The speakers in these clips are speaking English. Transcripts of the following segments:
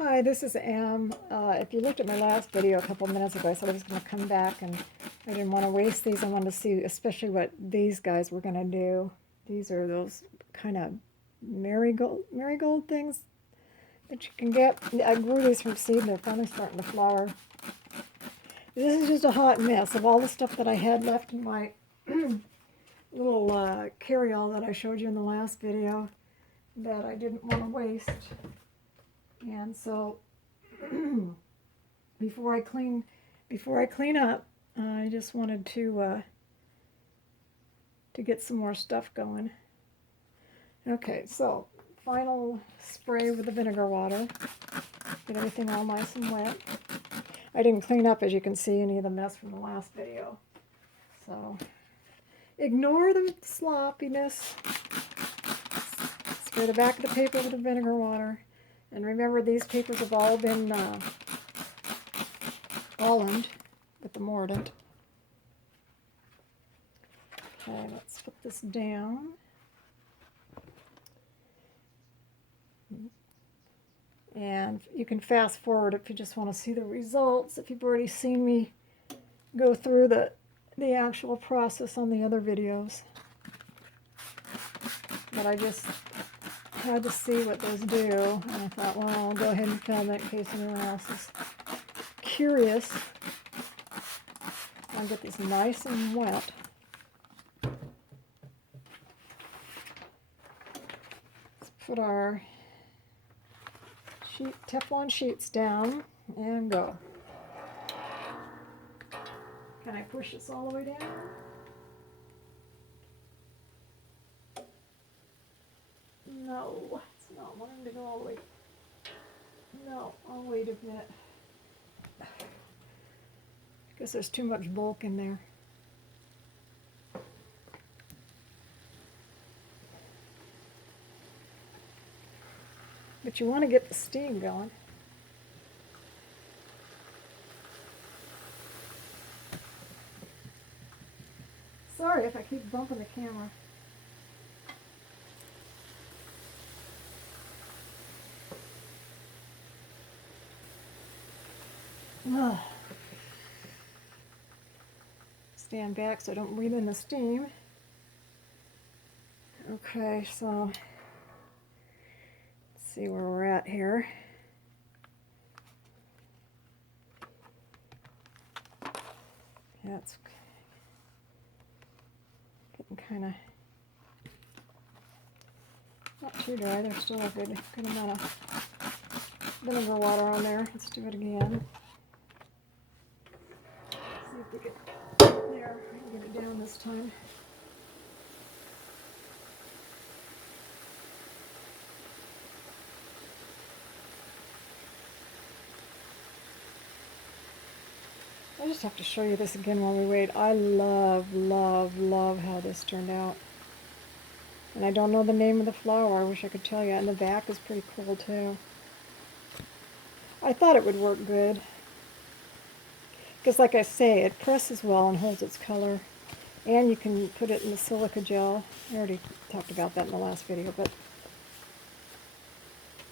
Hi, this is Am. If you looked at my last video a couple minutes ago, I said I was going to come back and I didn't want to waste these. I wanted to see especially what these guys were going to do. These are those kind of marigold things that you can get. I grew these from seed and they're finally starting to flower. This is just a hot mess of all the stuff that I had left in my little carry-all that I showed you in the last video that I didn't want to waste. And so before I clean up, I just wanted to get some more stuff going. Okay, so final spray with the vinegar water. Get everything all nice and wet. I didn't clean up, as you can see, any of the mess from the last video. So ignore the sloppiness. Spray the back of the paper with the vinegar water. And remember, these papers have all been Holland with the mordant. Okay, let's put this down. And you can fast forward if you just want to see the results, if you've already seen me go through the actual process on the other videos. But I just had to see what those do, and I thought, well, I'll go ahead and film it in case anyone else is curious. I'll get this nice and wet. Let's put our Teflon sheets down and go. Can I push this all the way down? No, it's not wanting to go all the way. No, I'll wait a minute. Because there's too much bulk in there. But you want to get the steam going. Sorry if I keep bumping the camera. Ugh. Stand back so I don't breathe in the steam. Okay, so let's see where we're at here. Yeah, it's getting kind of not too dry. There's still a good amount of vinegar water on there. Let's do it again. See if we can. There, I can get it down this time. I just have to show you this again while we wait. I love how this turned out. And I don't know the name of the flower. I wish I could tell you. And the back is pretty cool too. I thought it would work good. Because like I say, it presses well and holds its color. And you can put it in the silica gel. I already talked about that in the last video, but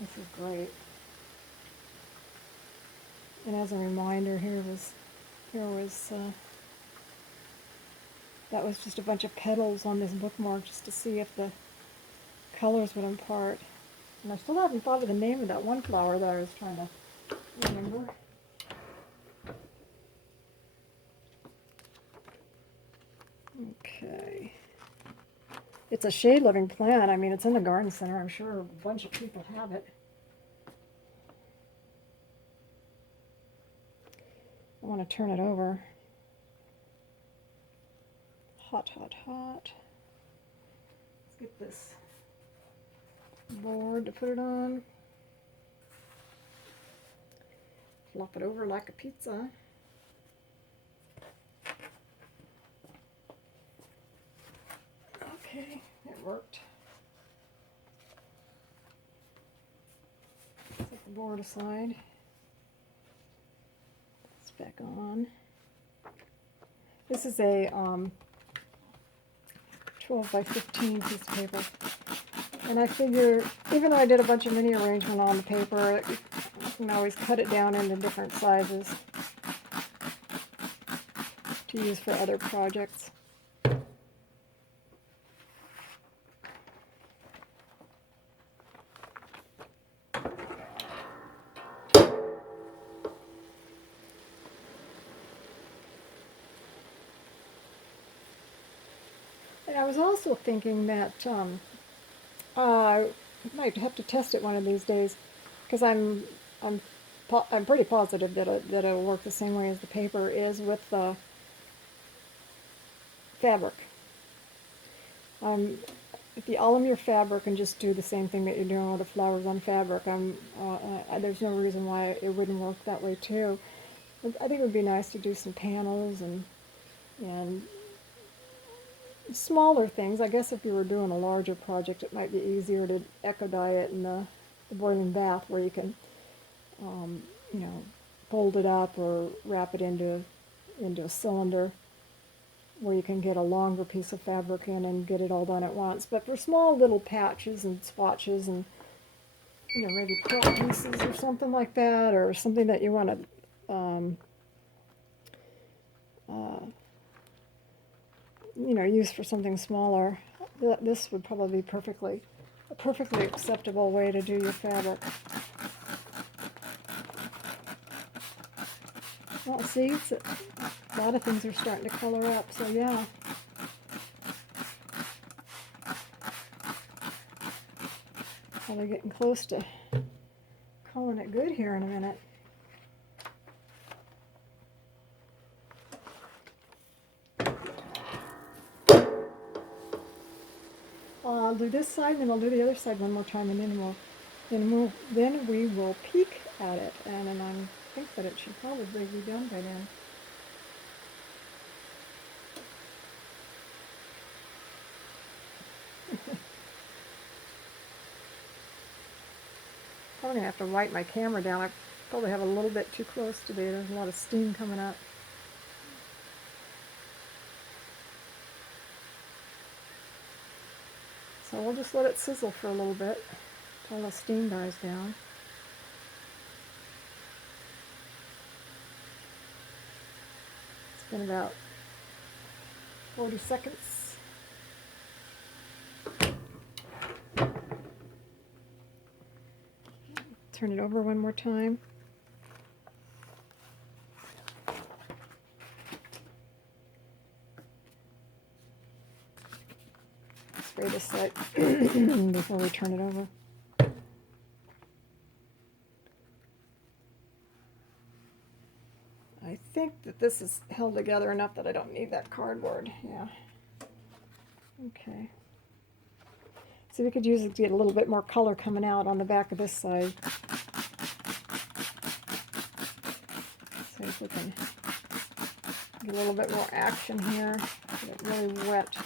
this is great. And as a reminder, that was just a bunch of petals on this bookmark just to see if the colors would impart. And I still haven't thought of the name of that one flower that I was trying to remember. Okay. It's a shade-loving plant. I mean, it's in the garden center. I'm sure a bunch of people have it. I want to turn it over. Hot, hot, hot. Let's get this board to put it on. Flop it over like a pizza. Okay, it worked. Set the board aside. It's back on. This is a 12 by 15 piece of paper. And I figure, even though I did a bunch of mini arrangement on the paper, can always cut it down into different sizes to use for other projects. And I was also thinking that I might have to test it one of these days, because I'm pretty positive that it'll work the same way as the paper is with the fabric. If you alum your fabric and just do the same thing that you're doing with the flowers on fabric, there's no reason why it wouldn't work that way too. I think it would be nice to do some panels and smaller things. I guess if you were doing a larger project, it might be easier to echo dye it in the boiling bath, where you can, you know, fold it up or wrap it into a cylinder, where you can get a longer piece of fabric in and get it all done at once. But for small little patches and swatches and, you know, maybe quilt pieces or something like that, or something that you want to you know, use for something smaller, this would probably be a perfectly acceptable way to do your fabric. Well, see, a lot of things are starting to color up, so yeah. Probably getting close to calling it good here in a minute. I'll do this side, and then I'll do the other side one more time, and then we will peek at it. And then I think that it should probably be done by then. Probably gonna have to wipe my camera down. I probably have a little bit too close today. There's a lot of steam coming up. So we'll just let it sizzle for a little bit until the steam dies down. It's been about 40 seconds. Turn it over one more time. Spray this side before we turn it over. I think that this is held together enough that I don't need that cardboard. Yeah. Okay. So we could use it to get a little bit more color coming out on the back of this side. See if we can get a little bit more action here. Get it really wet.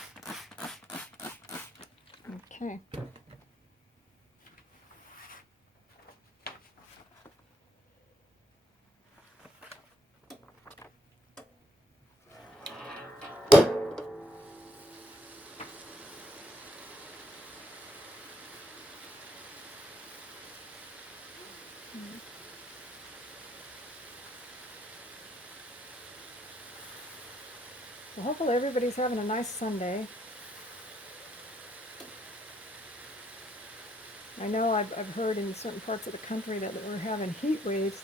Okay. So hopefully everybody's having a nice Sunday. I know I've heard in certain parts of the country that we're having heat waves.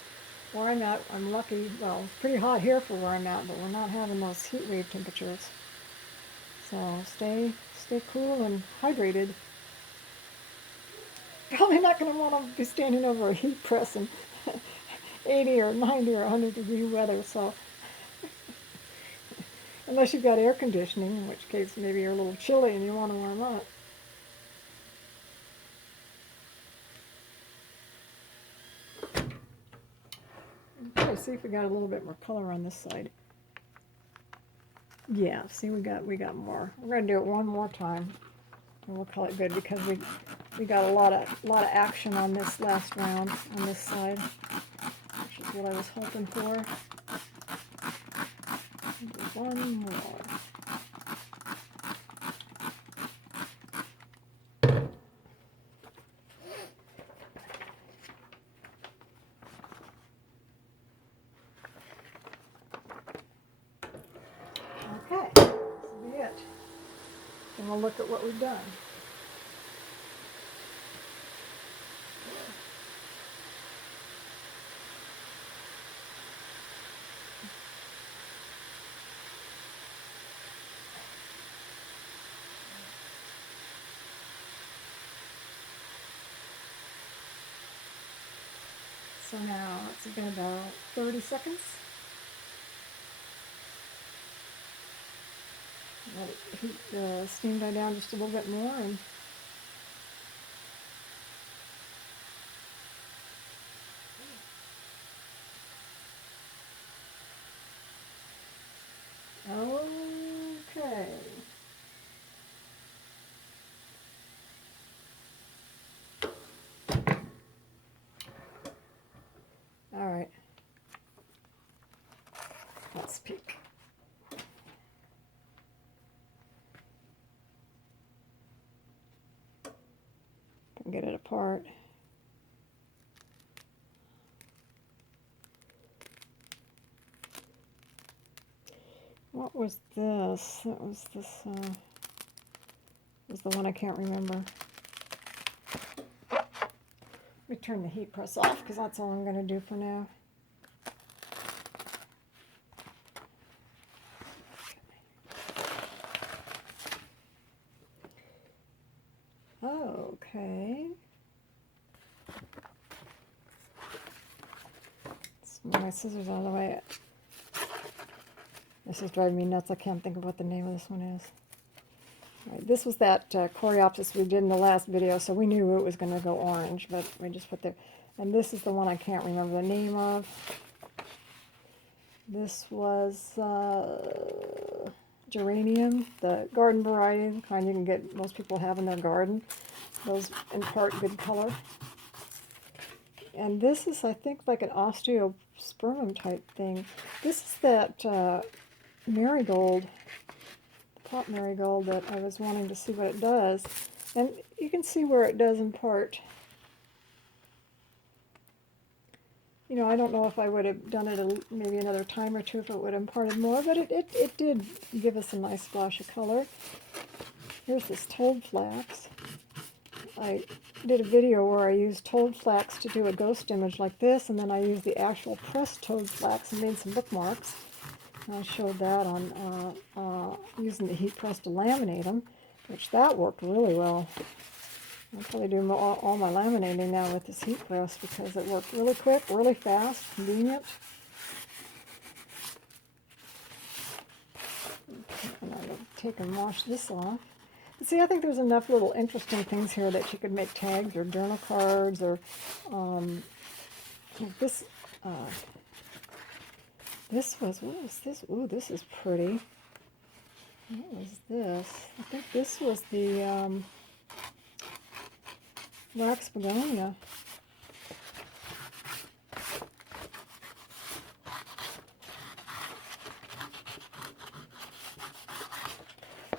Where I'm at, I'm lucky. Well, it's pretty hot here for where I'm at, but we're not having those heat wave temperatures. So stay cool and hydrated. Probably not going to want to be standing over a heat press in 80 or 90 or 100 degree weather. So unless you've got air conditioning, in which case maybe you're a little chilly and you want to warm up. Okay, see if we got a little bit more color on this side. Yeah, see, we got more. We're gonna do it one more time, and we'll call it good, because we got a lot of action on this last round on this side, which is what I was hoping for. Do one more. look at what we've done. So now it's been about 30 seconds. Let it heat the steam die down just a little bit more, and okay. All right. Let's peek. Get it apart. What was this? That was this, was the one I can't remember. Let me turn the heat press off because that's all I'm going to do for now. Okay. Let's move my scissors out of the way. This is driving me nuts. I can't think of what the name of this one is. All right, this was that coreopsis we did in the last video, so we knew it was going to go orange, but we just put there. And this is the one I can't remember the name of. This was geranium, the garden variety, the kind you can get, most people have in their garden. Those impart good color. And this is, I think, like an osteospermum type thing. This is that marigold, pot marigold, that I was wanting to see what it does. And you can see where it does impart. You know, I don't know if I would have done it maybe another time or two if it would have imparted more, but it did give us a nice splash of color. Here's this toad flax. I did a video where I used toad flax to do a ghost image like this, and then I used the actual pressed toad flax and made some bookmarks. And I showed that on using the heat press to laminate them, which that worked really well. I'll probably do all my laminating now with this heat press because it worked really quick, really fast, convenient. And I'll take and wash this off. And see, I think there's enough little interesting things here that you could make tags or journal cards or this. This was, what was this? Ooh, this is pretty. What was this? I think this was the wax begonia.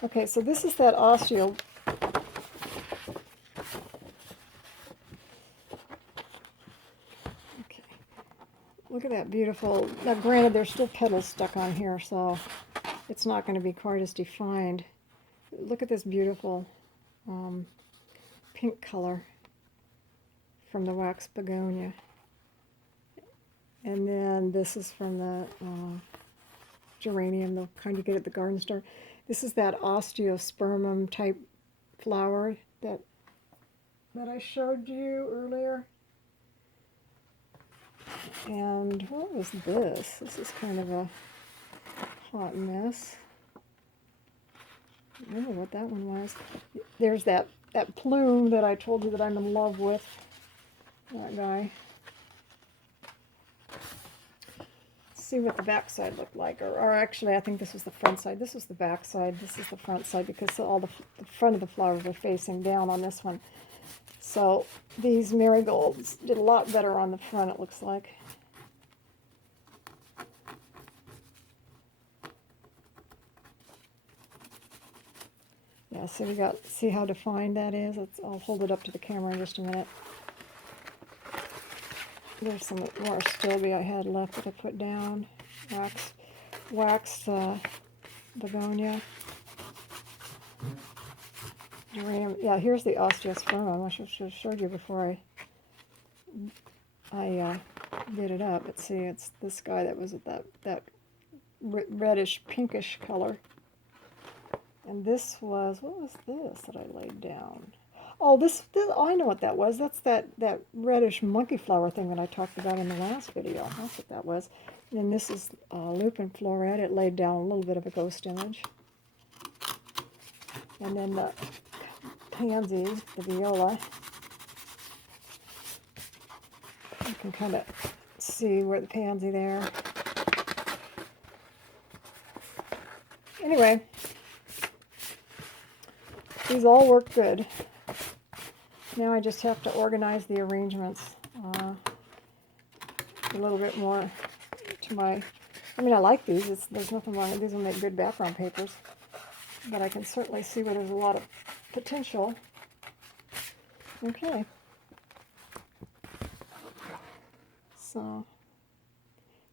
Okay, so this is that osteo. Okay, look at that beautiful. Now, granted, there's still petals stuck on here, so it's not going to be quite as defined. Look at this beautiful pink color from the wax begonia. And then this is from the geranium, the kind you get at the garden store. This is that osteospermum type flower that I showed you earlier. And what was this? This is kind of a hot mess. I don't know what that one was. There's that plume that I told you that I'm in love with. That guy. Let's see what the back side looked like. Or actually, I think this was the front side. This was the back side. This is the front side because all the front of the flowers are facing down on this one. So these marigolds did a lot better on the front, it looks like. Yeah, so we got, see how defined that is? I'll hold it up to the camera in just a minute. There's some more stilby I had left that I put down. Wax begonia. geranium. Yeah, here's the osteospermum. I should have showed you before I did it up. But see, it's this guy that was at that reddish pinkish color. And this was, what was this that I laid down? Oh, this I know what that was. That's that reddish monkey flower thing that I talked about in the last video. That's what that was. And then this is lupin floret. It laid down a little bit of a ghost image. And then the pansy, the viola. You can kind of see where the pansy there. Anyway, these all work good. Now I just have to organize the arrangements a little bit more to my, I mean, I like these. There's nothing wrong with these. Will make good background papers. But I can certainly see where there's a lot of potential. Okay. So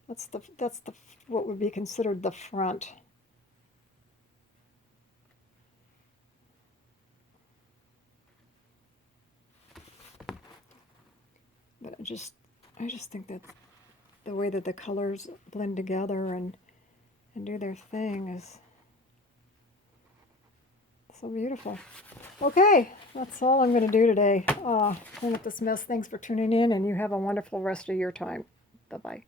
that's the what would be considered the front. But I just think that the way that the colors blend together and do their thing is so beautiful. Okay, that's all I'm going to do today. Clean up this mess. Thanks for tuning in, and you have a wonderful rest of your time. Bye-bye.